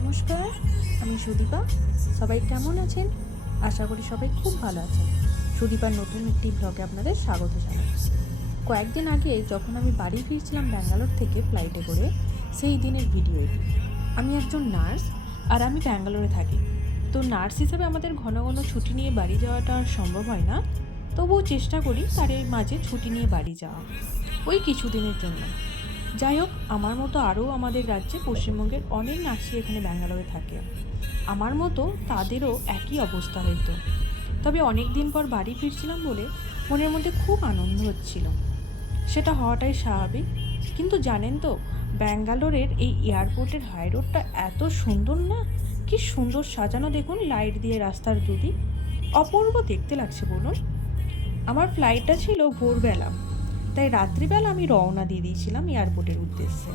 নমস্কার, আমি সুদীপা। সবাই কেমন আছেন? আশা করি সবাই খুব ভালো আছেন। সুদীপার নতুন একটি ব্লগে আপনাদের স্বাগত জানাই। কয়েকদিন আগে যখন আমি বাড়ি ফিরছিলাম ব্যাঙ্গালোর থেকে ফ্লাইটে করে, সেই দিনের ভিডিও এটি। আমি একজন নার্স আর আমি ব্যাঙ্গালোরে থাকি। তো নার্স হিসেবে আমাদের ঘন ঘন ছুটি নিয়ে বাড়ি যাওয়াটা আর সম্ভব হয় না, তবুও চেষ্টা করি তার মাঝে ছুটি নিয়ে বাড়ি যাওয়া, ওই কিছুদিনের জন্য। যাই হোক, আমার মতো আরও আমাদের রাজ্যে পশ্চিমবঙ্গের অনেক নার্সই এখানে ব্যাঙ্গালোরে থাকে। আমার মতো তাদেরও একই অবস্থা হয়তো। তবে অনেক দিন পর বাড়ি ফিরছিলাম বলে মনের মধ্যে খুব আনন্দ হচ্ছিল। সেটা হওয়াটাই স্বাভাবিক। কিন্তু জানেন তো, ব্যাঙ্গালোরের এই এয়ারপোর্টের হাই রোডটা এত সুন্দর না? কি সুন্দর সাজানো দেখুন, লাইট দিয়ে রাস্তার দুদিক। অপূর্ব দেখতে লাগছে বলুন। আমার ফ্লাইটটা ছিল ভোরবেলা, তাই রাত্রিবেলা আমি রওনা দিয়ে দিয়েছিলাম এয়ারপোর্টের উদ্দেশ্যে।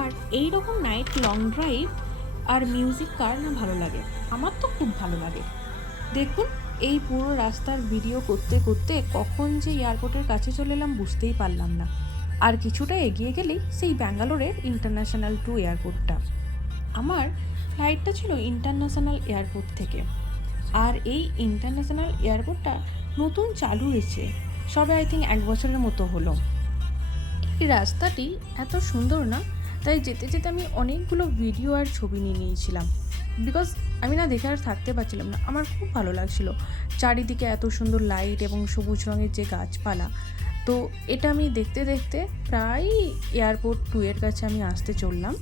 আর এই রকম নাইট লং ড্রাইভ আর মিউজিক কার না ভালো লাগে? আমার তো খুব ভালো লাগে। দেখুন, এই পুরো রাস্তার ভিডিও করতে করতে কখন যে এয়ারপোর্টের কাছে চলে এলাম বুঝতেই পারলাম না। আর কিছুটা এগিয়ে গেলেই সেই ব্যাঙ্গালোরের ইন্টারন্যাশনাল এয়ারপোর্টটা। আমার ফ্লাইটটা ছিল ইন্টারন্যাশনাল এয়ারপোর্ট থেকে। আর এই ইন্টারন্যাশনাল এয়ারপোর্টটা নতুন চালু হয়েছে, সবে আই থিঙ্ক 1 বছরের মতো হলো। এই রাস্তাটি এত সুন্দর না, তাই যেতে যেতে আমি অনেকগুলো ভিডিও আর ছবি নিয়ে নিয়েছিলাম। বিকজ আমি না দেখে আর থাকতে পারছিলাম না, আমার খুব ভালো লাগছিল চারিদিকে এত সুন্দর লাইট এবং সবুজ রঙের যে গাছপালা। তো এটা আমি দেখতে দেখতে প্রায় এয়ারপোর্ট 2 এর কাছে আমি আসতে চললাম।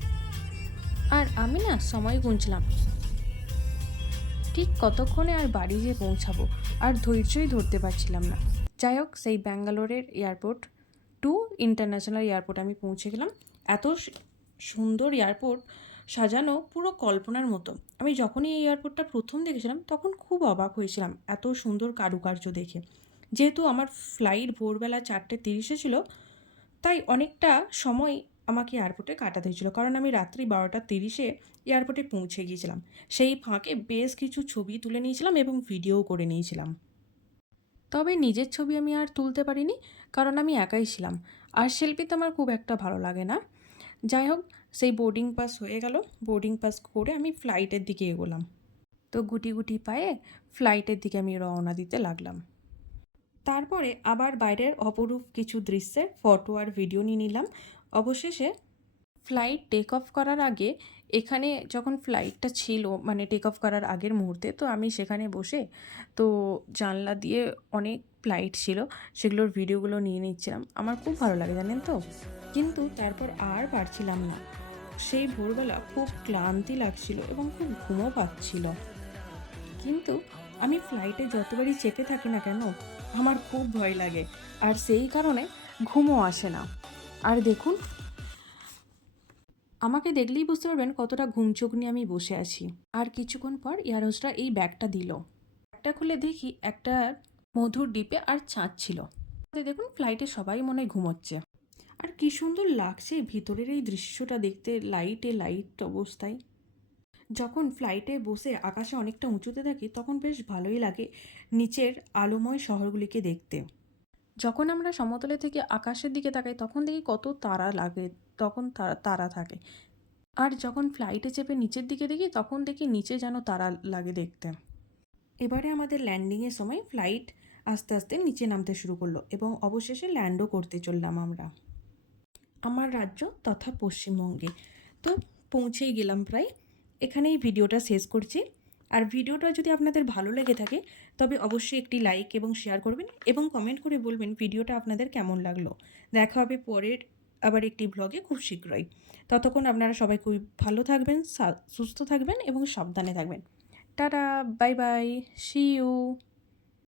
আর আমি না সময় গুনছিলাম ঠিক কতক্ষণে আর বাড়ি যেয়ে পৌঁছাবো, আর ধৈর্যই ধরতে পারছিলাম না। যাই হোক, সেই ব্যাঙ্গালোরের এয়ারপোর্ট ইন্টারন্যাশনাল এয়ারপোর্ট আমি পৌঁছে গেলাম। এত সুন্দর এয়ারপোর্ট, সাজানো পুরো কল্পনার মতো। আমি যখনই এই এয়ারপোর্টটা প্রথম দেখেছিলাম তখন খুব অবাক হয়েছিলাম এত সুন্দর কারুকার্য দেখে। যেহেতু আমার ফ্লাইট ভোরবেলা 4:30 ছিল, তাই অনেকটা সময় আমাকে এয়ারপোর্টে কাটাতে হয়েছিল, কারণ আমি রাত্রি 12:30 এয়ারপোর্টে পৌঁছে গিয়েছিলাম। সেই ফাঁকে বেশ কিছু ছবি তুলে নিয়েছিলাম এবং ভিডিও করে নিয়েছিলাম। তবে নিজের ছবি আমি আর তুলতে পারিনি, কারণ আমি একাই ছিলাম, আর সেলফিতে আমার খুব একটা ভালো লাগে না। যাই হোক, সেই বোর্ডিং পাস হয়ে গেল। বোর্ডিং পাস করে আমি ফ্লাইটের দিকে এগোলাম। তো গুটি গুটি পায়ে ফ্লাইটের দিকে আমি রওনা দিতে লাগলাম। তারপরে আবার বাইরের অপরূপ কিছু দৃশ্যের ফটো আর ভিডিও নিয়ে নিলাম। অবশেষে ফ্লাইট টেক অফ করার আগে, এখানে যখন ফ্লাইটটা ছিল মানে টেক অফ করার আগের মুহূর্তে, তো আমি সেখানে বসে তো জানলা দিয়ে অনেক ফ্লাইট ছিল, সেগুলোর ভিডিওগুলো নিয়ে নিচ্ছিলাম। আমার খুব ভালো লাগে জানেন তো। কিন্তু তারপর আর পারছিলাম না। সেই ভোরবেলা খুব ক্লান্তি লাগছিল এবং খুব ঘুমও পাচ্ছিল। কিন্তু আমি ফ্লাইটে যতবারই চেপে থাকি না কেন, আমার খুব ভয় লাগে, আর সেই কারণে ঘুমও আসে না। আর দেখুন, আমাকে দেখলেই বুঝতে পারবেন কতটা ঘুমচোখ নিয়ে আমি বসে আছি। আর কিছুক্ষণ পর এয়ার হোস্টরা এই ব্যাগটা দিল। ব্যাগটা খুলে দেখি একটা মধুর ডিপে আর চাঁদ ছিল। দেখুন, ফ্লাইটে সবাই মনে হয় ঘুমোচ্ছে। আর কি সুন্দর লাগছে ভিতরের এই দৃশ্যটা দেখতে, লাইট অবস্থায়। যখন ফ্লাইটে বসে আকাশে অনেকটা উঁচুতে থাকি তখন বেশ ভালোই লাগে নিচের আলোময় শহরগুলিকে দেখতে। যখন আমরা সমতলে থেকে আকাশের দিকে তাকাই তখন দেখি কত তারা লাগে, তখন তারা থাকে। আর যখন ফ্লাইটে চেপে নিচের দিকে দেখি তখন দেখি নিচে যেন তারা লাগে দেখতে। এবারে আমাদের ল্যান্ডিংয়ের সময় ফ্লাইট আস্তে আস্তে নিচে নামতে শুরু করলো এবং অবশেষে ল্যান্ডও করতে চললাম আমরা আমার রাজ্য তথা পশ্চিমবঙ্গে। তো পৌঁছেই গেলাম প্রায়। এখানেই ভিডিওটা শেষ করছি। আর ভিডিওটা যদি আপনাদের ভালো লেগে থাকে তবে অবশ্যই একটি লাইক এবং শেয়ার করবেন এবং কমেন্ট করে বলবেন ভিডিওটা আপনাদের কেমন লাগলো। দেখা হবে পরের আবার একটি ব্লগে খুব শীঘ্রই। ততক্ষণ আপনারা সবাই খুব ভালো থাকবেন, সুস্থ থাকবেন এবং সাবধানে থাকবেন। Tata, bye bye, see you.